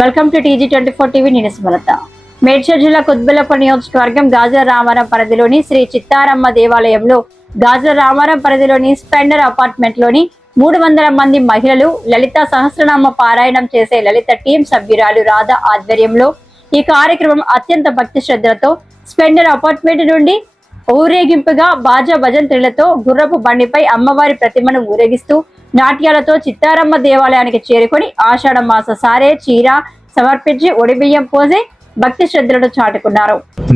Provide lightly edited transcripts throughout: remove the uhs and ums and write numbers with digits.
Welcome to TG24 TV. నేను సుమలత. మేడ్చల్ జిల్లా కుత్బుల్లాపూర్ నియోజకవర్గం గాజుల రామారం పరిధిలోని శ్రీ చిత్తారమ్మ దేవాలయంలో గాజుల రామారం పరిధిలోని స్పెండర్ అపార్ట్మెంట్ లోని 300 మంది మహిళలు లలిత సహస్రనామ పారాయణం చేసే లలిత టీం సభ్యురాలు రాధా ఆధ్వర్యంలో ఈ కార్యక్రమం అత్యంత భక్తి శ్రద్ధలతో స్పెండర్ అపార్ట్మెంట్ నుండి ఊరేగింపుగా బాజా భజంత్రులతో గుర్రపు బండిపై అమ్మవారి ప్రతిమను ఊరేగిస్తూ నాట్యాలతో చిత్తారమ్మ దేవాలయానికి చేరుకొని ఆషాఢ మాస సారే చీర సమర్పించి ఒడిబియ్యం పోసి భక్తి శ్రద్ధలను చాటుకున్నారు.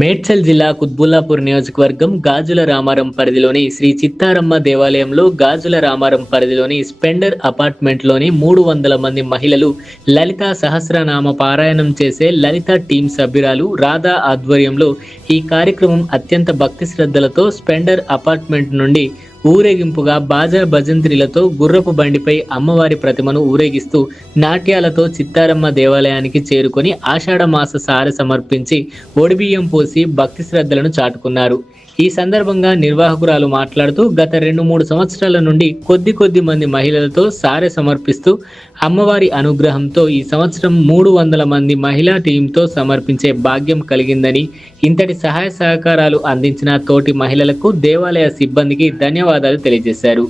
మేడ్చల్ జిల్లా కుత్బుల్లాపూర్ నియోజకవర్గం గాజుల రామారం పరిధిలోని శ్రీ చిత్తారమ్మ దేవాలయంలో గాజుల రామారం పరిధిలోని స్పెండర్ అపార్ట్మెంట్ లోని 300 మంది మహిళలు లలిత సహస్రనామ పారాయణం చేసే లలిత టీం సభ్యురాలు రాధా ఆధ్వర్యంలో ఈ కార్యక్రమం అత్యంత భక్తి శ్రద్ధలతో స్పెండర్ అపార్ట్మెంట్ నుండి ఊరేగింపుగా బాజా భజంత్రిలతో గుర్రపు బండిపై అమ్మవారి ప్రతిమను ఊరేగిస్తూ నాట్యాలతో చిత్తారమ్మ దేవాలయానికి చేరుకొని ఆషాఢ మాస సారె సమర్పించి ఒడిబియ్యం పోసి భక్తి శ్రద్ధలను చాటుకున్నారు. ఈ సందర్భంగా నిర్వాహకురాలు మాట్లాడుతూ గత 2-3 సంవత్సరాల నుండి కొద్ది మంది మహిళలతో సారె సమర్పిస్తూ అమ్మవారి అనుగ్రహంతో ఈ సంవత్సరం 300 మంది మహిళా టీంతో సమర్పించే భాగ్యం కలిగిందని, ఇంతటి సహాయ సహకారాలు అందించిన తోటి మహిళలకు దేవాలయ సిబ్బందికి ధన్యవాదాలు తెలియజేశారు.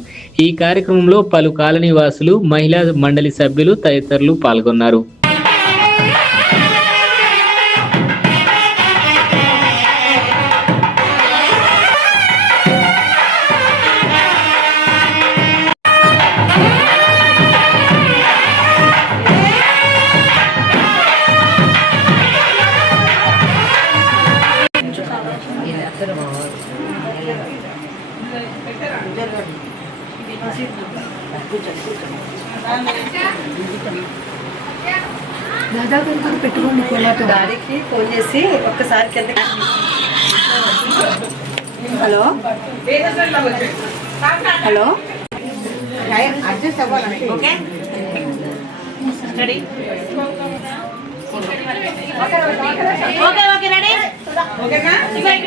ఈ కార్యక్రమంలో పలు కాలనీ వాసులు, మహిళా మండలి సభ్యులు తదితరులు పాల్గొన్నారు. పెట్టుకోండి దారికి ఫోన్ చేసి ఒక్కసారి కింద. హలో హలో అడ్జస్ట్ అవ్వాలంటే okay ready okay okay ready ఓకేనా ఇక్కడ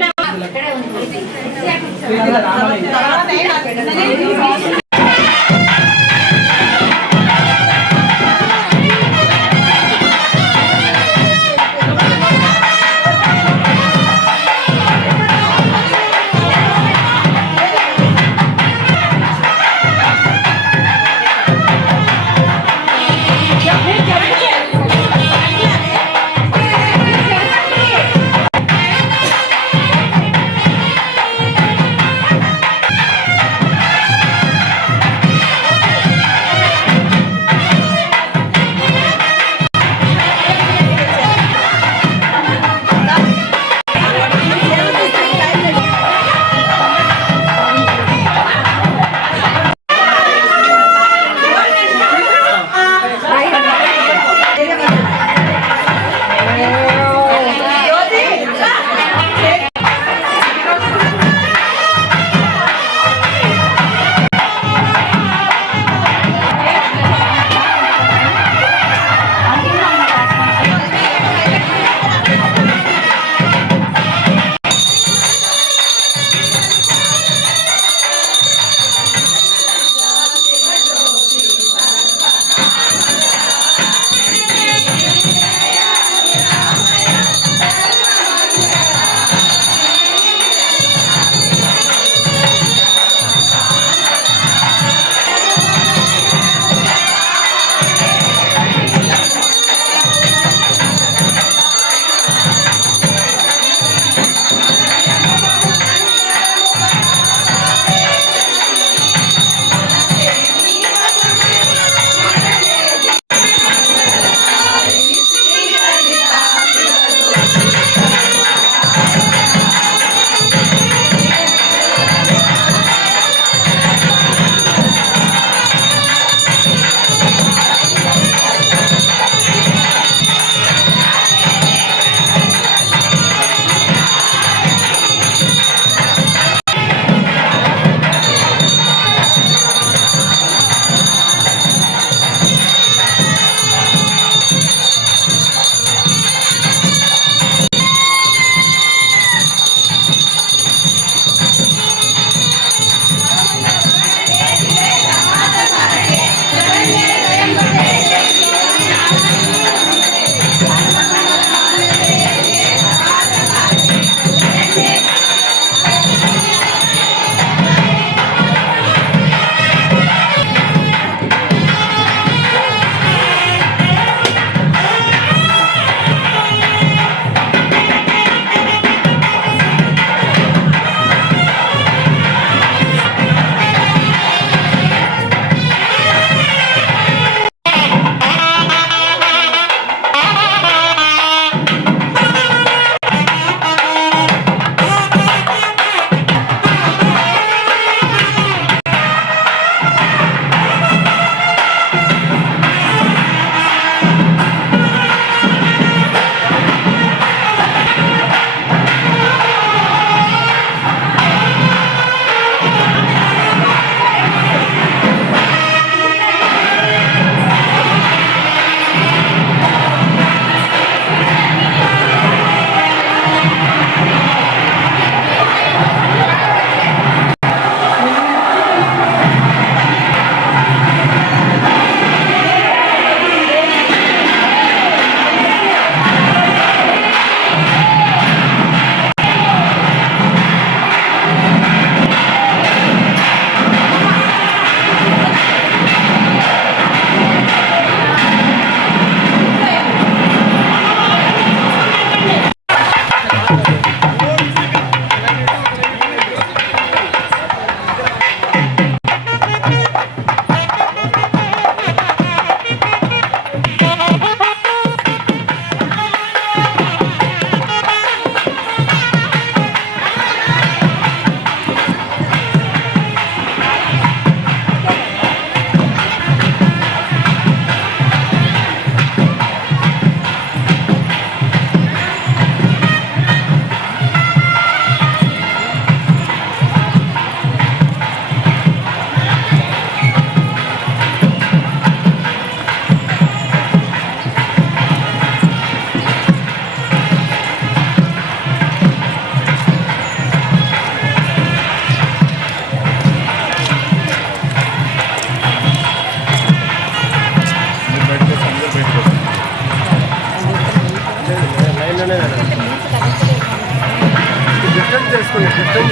డిస్టెన్స్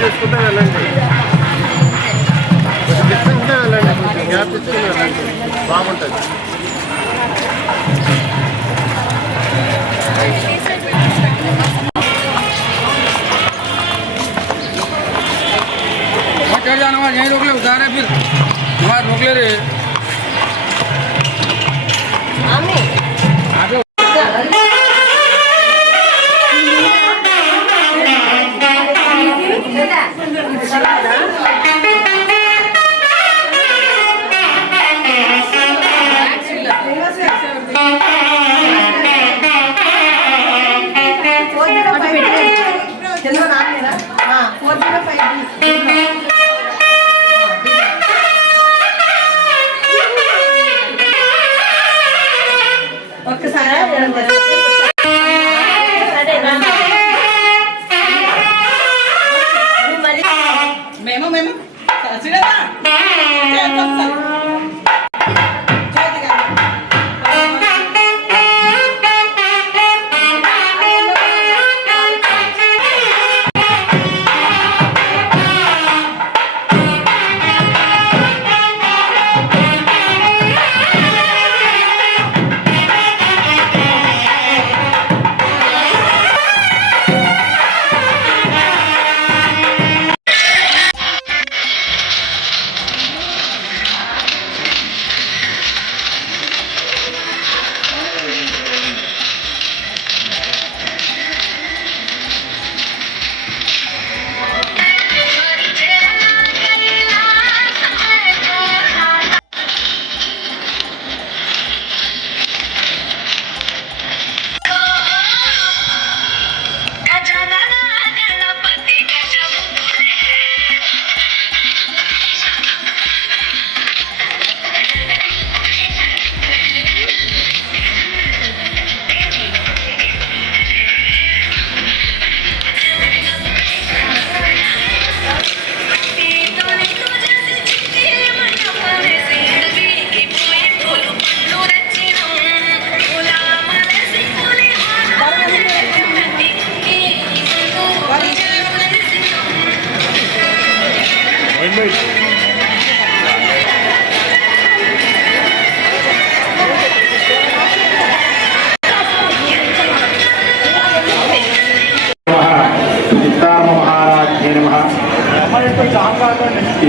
చేసుకుంటే వెళ్ళండి. కొంచెం డిస్టెన్స్గా వెళ్ళండి, కొంచెం గ్యాప్ తీసుకుని వెళ్ళండి, బాగుంటుంది. चढ़ जाना वहाँ यहीं रोक ले, उतारे फिर वहाँ रोक ले रे।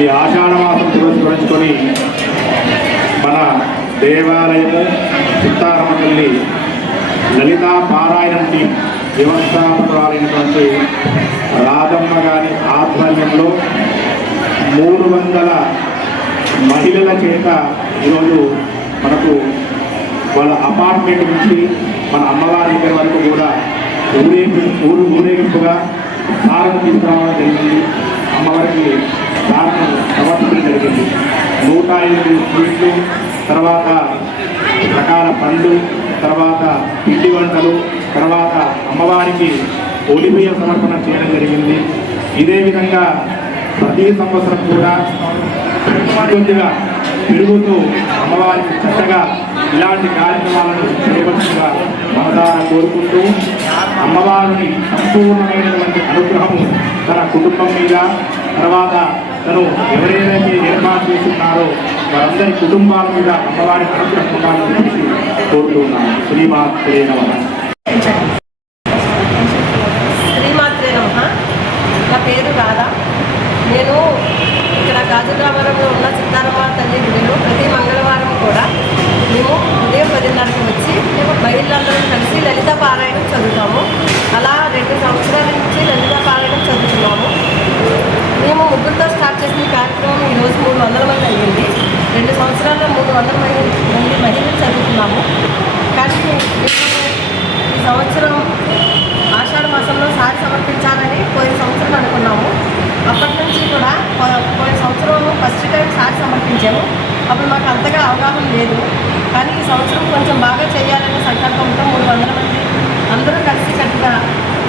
ఈ ఆషాఢ మాసం పురస్కరించుకొని మన దేవాలయము చిత్తారమ్మ తల్లి లలితా పారాయణం టీం వ్యవస్థాపకురాలైనటువంటి రాధమ్మ గారి ఆధ్వర్యంలో 300 మహిళల చేత ఈరోజు మనకు వాళ్ళ అపార్ట్మెంట్ నుంచి మన అమ్మవారి దగ్గర వరకు కూడా ఊరేగింపుగా సారను తీసుకురావడం జరిగింది. అమ్మవారికి సారను సమర్పించడం జరిగింది. 105 స్వీట్లు, తర్వాత రకాల పండ్లు, తర్వాత పిండి వంటలు, తర్వాత అమ్మవారికి ఒలిబియ్యం సమర్పణ చేయడం జరిగింది. ఇదే విధంగా ప్రతి సంవత్సరం కూడా కొద్దిగా పెరుగుతూ అమ్మవారికి చక్కగా ఇలాంటి కార్యక్రమాలను చేయవలసిందిగా మనదారా కోరుకుంటూ అమ్మవారిని సంపూర్ణమైనటువంటి అనుగ్రహము తన కుటుంబం మీద, తర్వాత తను ఎవరైతే ఏర్పాటు చేస్తున్నారో వారందరి కుటుంబాల మీద అమ్మవారి అనుగ్రహం ఉండాలని చెప్పి కోరుతున్నాను. శ్రీమాత్రే నమః. శ్రీమాత్రే నమః. నా పేరు రాధా. నేను ఇక్కడ గాజురామరంలో ఉన్న చిత్తారమ్మ తల్లి గుడిలో ప్రతి మంగళవారం కూడా మేము ఉదయం 10:30కి వచ్చి మహిళలందరం కలిసి లలిత పారాయణం చదువుతాము. అలా 2 సంవత్సరాల నుంచి లలిత పారాయణం చదువుతున్నాము. మేము ముగ్గురితో స్టార్ట్ చేసిన కార్యక్రమం ఈరోజు 300 మంది అయ్యింది. 2 సంవత్సరాల్లో 300 మంది మహిళలు చదువుతున్నాము. కానీ ఈ సంవత్సరం ఆషాఢ మాసంలో సారి సమర్పించాలని పోయిన సంవత్సరం అనుకున్నాము. అప్పటి నుంచి కూడా పోయిన సంవత్సరం ఫస్ట్ టైం సారి సమర్పించాము. అప్పుడు మాకు అంతగా అవగాహన లేదు. కానీ ఈ సంవత్సరం కొంచెం బాగా చేయాలనే సంకల్పంతో 300 మంది అందరూ కలిసి చక్కగా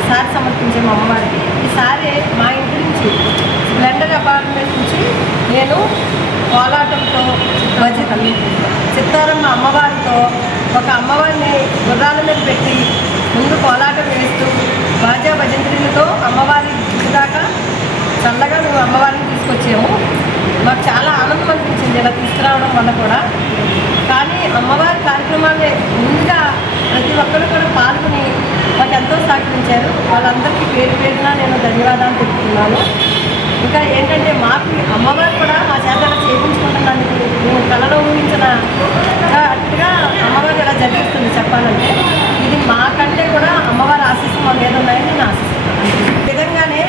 సారి సమర్పించాము అమ్మవారికి. ఈ సారి మా ఇంటి నుంచి స్ప్లెండర్ అపార్ట్మెంట్ నుంచి నేను కోలాటంతో చిత్తారమ్మ అమ్మవారితో ఒక అమ్మవారిని గుర్రాల మీద పెట్టి ముందు కోలాటం వేస్తూ భజంత్రులతో అమ్మవారి ఇంటి దాకా చల్లగా మేము అమ్మవారిని తీసుకొచ్చాము. మాకు చాలా ఆనందం అనిపించింది ఇలా తీసుకురావడం వల్ల కూడా. కానీ అమ్మవారి కార్యక్రమాన్ని ముందుగా ప్రతి ఒక్కరు కూడా పాల్గొని మాకు ఎంతో సహకరించారు. వాళ్ళందరికీ పేరు పేరున నేను ధన్యవాదాలు తెలుపుతున్నాను. ఇంకా ఏంటంటే మాకు అమ్మవారు కూడా మా చేత చేయించుకుంటున్నందుకు మేము కళలో ఊహించిన అట్టుగా అమ్మవారు ఇలా జరిగిస్తుంది చెప్పాలంటే. ఇది మాకంటే కూడా అమ్మవారి ఆశీస్సులు మా మీద ఉన్నాయని నేను ఆశిస్తున్నాను. ఈ విధంగానే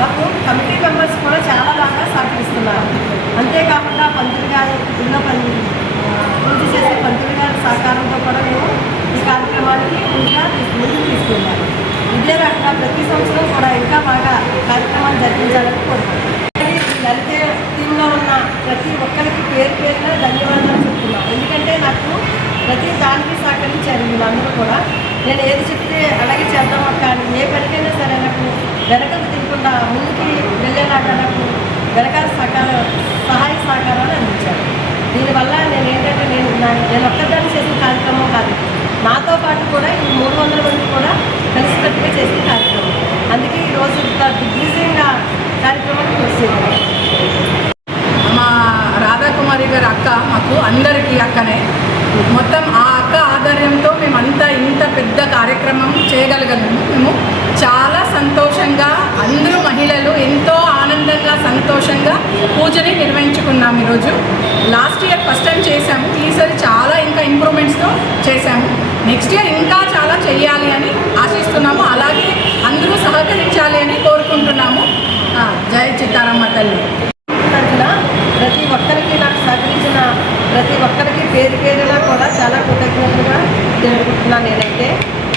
మాకు కమిటీ మెంబర్స్ కూడా చాలా బాగా సహకరిస్తున్నారు. అంతేకాకుండా పంతులు గారు గుళ్ళో పూజ చేసే పంతులు గారి సహకారంతో కూడా మేము ఈ కార్యక్రమానికి ముందుకు తీసుకెళ్ళాము. ఇదే రకంగా ప్రతి సంవత్సరం కూడా ఇంకా బాగా కార్యక్రమాలు జరిపించాలని కోరుకుంటున్నాను. లలిత టీంలో ఉన్న ప్రతి ఒక్కరికి పేరు పేరున ధన్యవాదాలు చెప్తున్నాను. ఎందుకంటే నాకు ప్రతి దానికి సహకరించారు వీళ్ళందరూ కూడా. నేను ఏది చెప్తే అలాగే చేద్దాం కానీ ఏ పనికైనా సరే నాకు వెనకకు తినకుండా ముందుకి వెళ్ళేలాగా నాకు వెనకాల సహాయ సహకారాలు అందించారు. దీనివల్ల నేను ఏంటంటే నేను ఒక్కదాన్ని చేసిన కార్యక్రమం కాదు, నాతో పాటు కూడా ఈ 300 మంది కూడా కలిసికట్టుగా చేసిన కార్యక్రమం. అందుకే ఈరోజు ఇంత దిగ్విజయంగా కార్యక్రమాన్ని చేసేది. మా రాధాకుమారి గారి అక్క మాకు అందరికీ అక్కనే. మొత్తం ఆ అక్క ఆధ్వర్యంతో మేమంతా ఇంత పెద్ద కార్యక్రమం చేయగలిగాము. మేము చాలా సంతోషంగా అందరూ మహిళలు ఎంతో ఆనందంగా సంతోషంగా పూజని నిర్వహించుకున్నాము. ఈరోజు లాస్ట్ ఇయర్ ఫస్ట్ టైం చేశాము, ఈసారి చాలా ఇంకా ఇంప్రూవ్మెంట్స్తో చేశాము. నెక్స్ట్ ఇయర్ ఇంకా చాలా చెయ్యాలి అని ఆశిస్తున్నాము. అలాగే అందరూ సహకరించాలి అని కోరుకుంటున్నాము. జై చిత్తారమ్మ తల్లి. ప్రతి ఒక్కరికి నాకు సహకరించిన ప్రతి ఒక్కరికి పేరు పేరుగా కూడా చాలా కృతజ్ఞతగా తెలుపుకుంటున్నాను. నేనైతే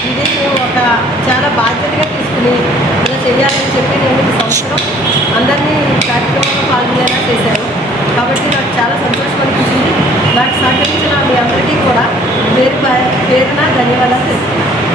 ఇది మేము ఒక చాలా బాధ్యతగా తీసుకుని ఇలా చేయాలని చెప్పి నేను ఈ సంవత్సరం అందరినీ కార్యక్రమంలో పాల్గొనేలా చేశాను. కాబట్టి నాకు చాలా సంతోషం అనిపించింది. నాకు సహకరించిన మీ అందరికీ కూడా పేరున ధన్యవాదాలు తెలుపుతున్నాను.